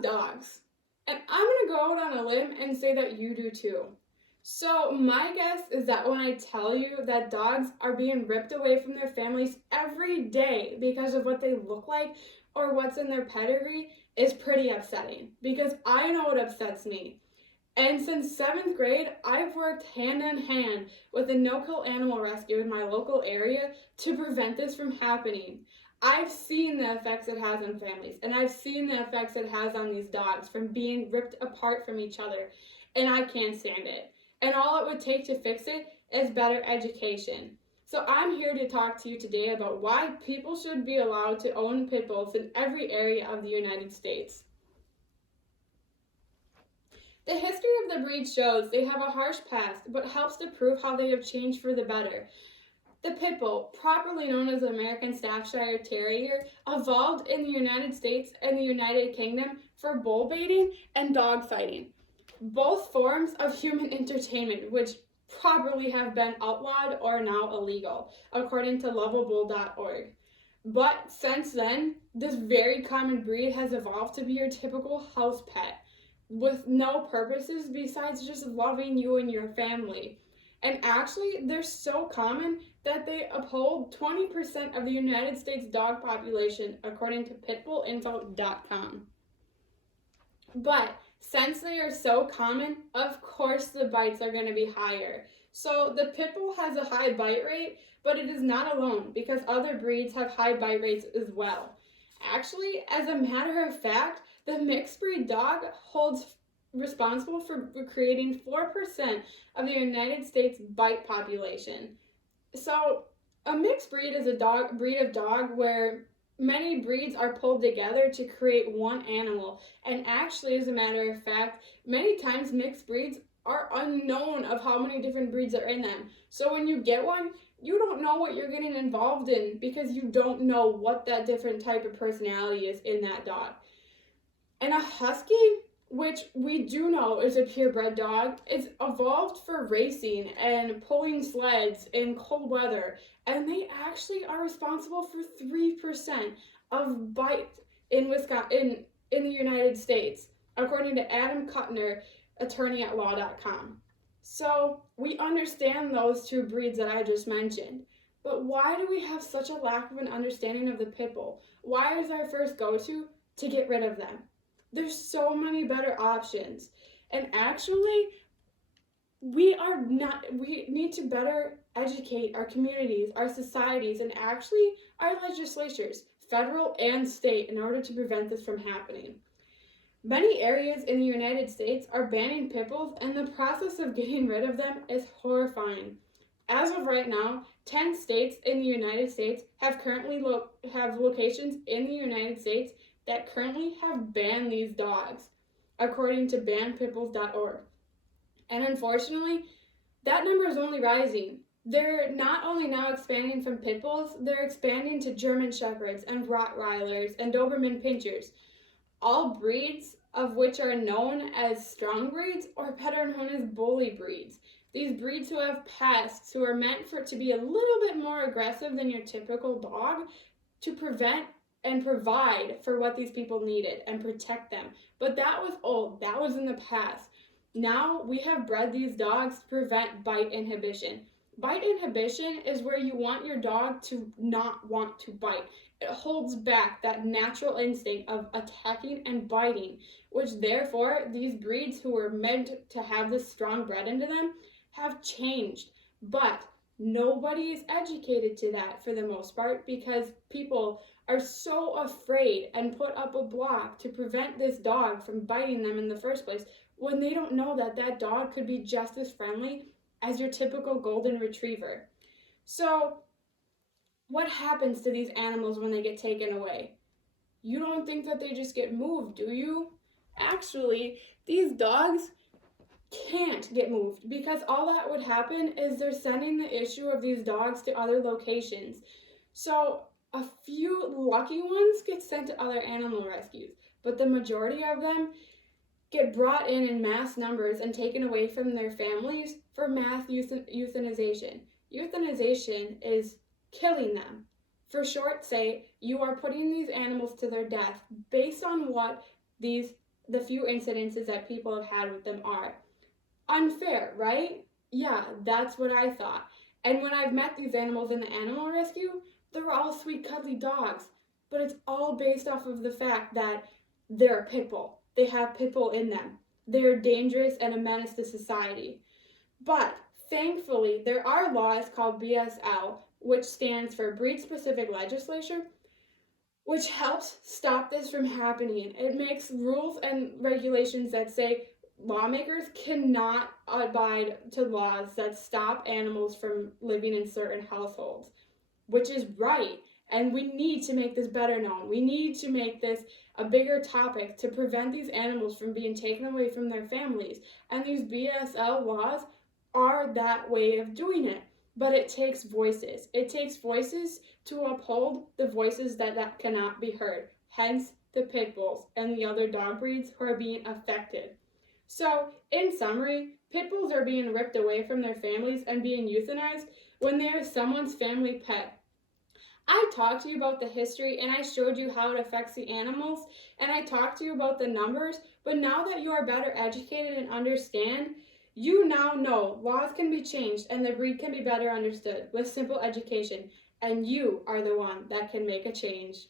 love dogs, and I'm going to go out on a limb and say that you do too. So my guess is that when I tell you that dogs are being ripped away from their families every day because of what they look like or what's in their pedigree is pretty upsetting, because I know it upsets me. And since 7th grade, I've worked hand in hand with a no-kill animal rescue in my local area to prevent this from happening. I've seen the effects it has on families, and I've seen the effects it has on these dogs from being ripped apart from each other, and I can't stand it. And all it would take to fix it is better education. So I'm here to talk to you today about why people should be allowed to own pit bulls in every area of the United States. The history of the breed shows they have a harsh past, but helps to prove how they have changed for the better. The pit bull, properly known as the American Staffordshire Terrier, evolved in the United States and the United Kingdom for bull baiting and dog fighting, both forms of human entertainment, which properly have been outlawed or now illegal, according to lovable.org. But since then, this very common breed has evolved to be your typical house pet, with no purposes besides just loving you and your family. And actually, they're so common that they uphold 20% of the United States dog population, according to pitbullinfo.com. But since they are so common, of course the bites are going to be higher. So the pit bull has a high bite rate, but it is not alone, because other breeds have high bite rates as well. Actually, as a matter of fact, the mixed breed dog holds responsible for creating 4% of the United States bite population. So a mixed breed is a breed of dog where many breeds are pulled together to create one animal. And actually, as a matter of fact, many times mixed breeds are unknown of how many different breeds are in them. So when you get one, you don't know what you're getting involved in, because you don't know what that different type of personality is in that dog. And a husky, which we do know is a purebred dog, is evolved for racing and pulling sleds in cold weather, and they actually are responsible for 3% of bites in Wisconsin, in the United States, according to Adam Kuttner, attorney at law.com. So we understand those two breeds that I just mentioned, but why do we have such a lack of an understanding of the pit bull? Why is our first go-to to get rid of them? There's so many better options. And actually, we need to better educate our communities, our societies, and actually our legislatures, federal and state, in order to prevent this from happening. Many areas in the United States are banning pit bulls, and the process of getting rid of them is horrifying. As of right now, 10 states in the United States have locations in the United States that currently have banned these dogs, according to banpitbulls.org. And unfortunately, that number is only rising. They're not only now expanding from pit bulls, they're expanding to German Shepherds and Rottweilers and Doberman Pinschers, all breeds of which are known as strong breeds, or better known as bully breeds. These breeds who have pests who are meant to be a little bit more aggressive than your typical dog to prevent and provide for what these people needed and protect them. But that was old. That was in the past. Now we have bred these dogs to prevent bite inhibition. Bite inhibition is where you want your dog to not want to bite. It holds back that natural instinct of attacking and biting, which therefore these breeds who were meant to have this strong bred into them have changed. But nobody is educated to that for the most part, because people are so afraid and put up a block to prevent this dog from biting them in the first place, when they don't know that that dog could be just as friendly as your typical golden retriever. So what happens to these animals when they get taken away? You don't think that they just get moved, do you? Actually, these dogs can't get moved, because all that would happen is they're sending the issue of these dogs to other locations. So a few lucky ones get sent to other animal rescues, but the majority of them get brought in mass numbers and taken away from their families for mass euthanization. Euthanization is killing them. For short say, you are putting these animals to their death based on what these the few incidences that people have had with them are. Unfair, right? Yeah, that's what I thought. And when I've met these animals in the animal rescue, they're all sweet, cuddly dogs. But it's all based off of the fact that they're a pit bull. They have pit bull in them. They're dangerous and a menace to society. But thankfully, there are laws called BSL, which stands for Breed Specific Legislation, which helps stop this from happening. It makes rules and regulations that say lawmakers cannot abide to laws that stop animals from living in certain households, which is right. And we need to make this better known. We need to make this a bigger topic to prevent these animals from being taken away from their families. And these BSL laws are that way of doing it. But it takes voices. It takes voices to uphold the voices that cannot be heard. Hence, the pit bulls and the other dog breeds who are being affected. So, in summary, pit bulls are being ripped away from their families and being euthanized when they are someone's family pet. I talked to you about the history and I showed you how it affects the animals and I talked to you about the numbers, but now that you are better educated and understand, you now know laws can be changed and the breed can be better understood with simple education, and you are the one that can make a change.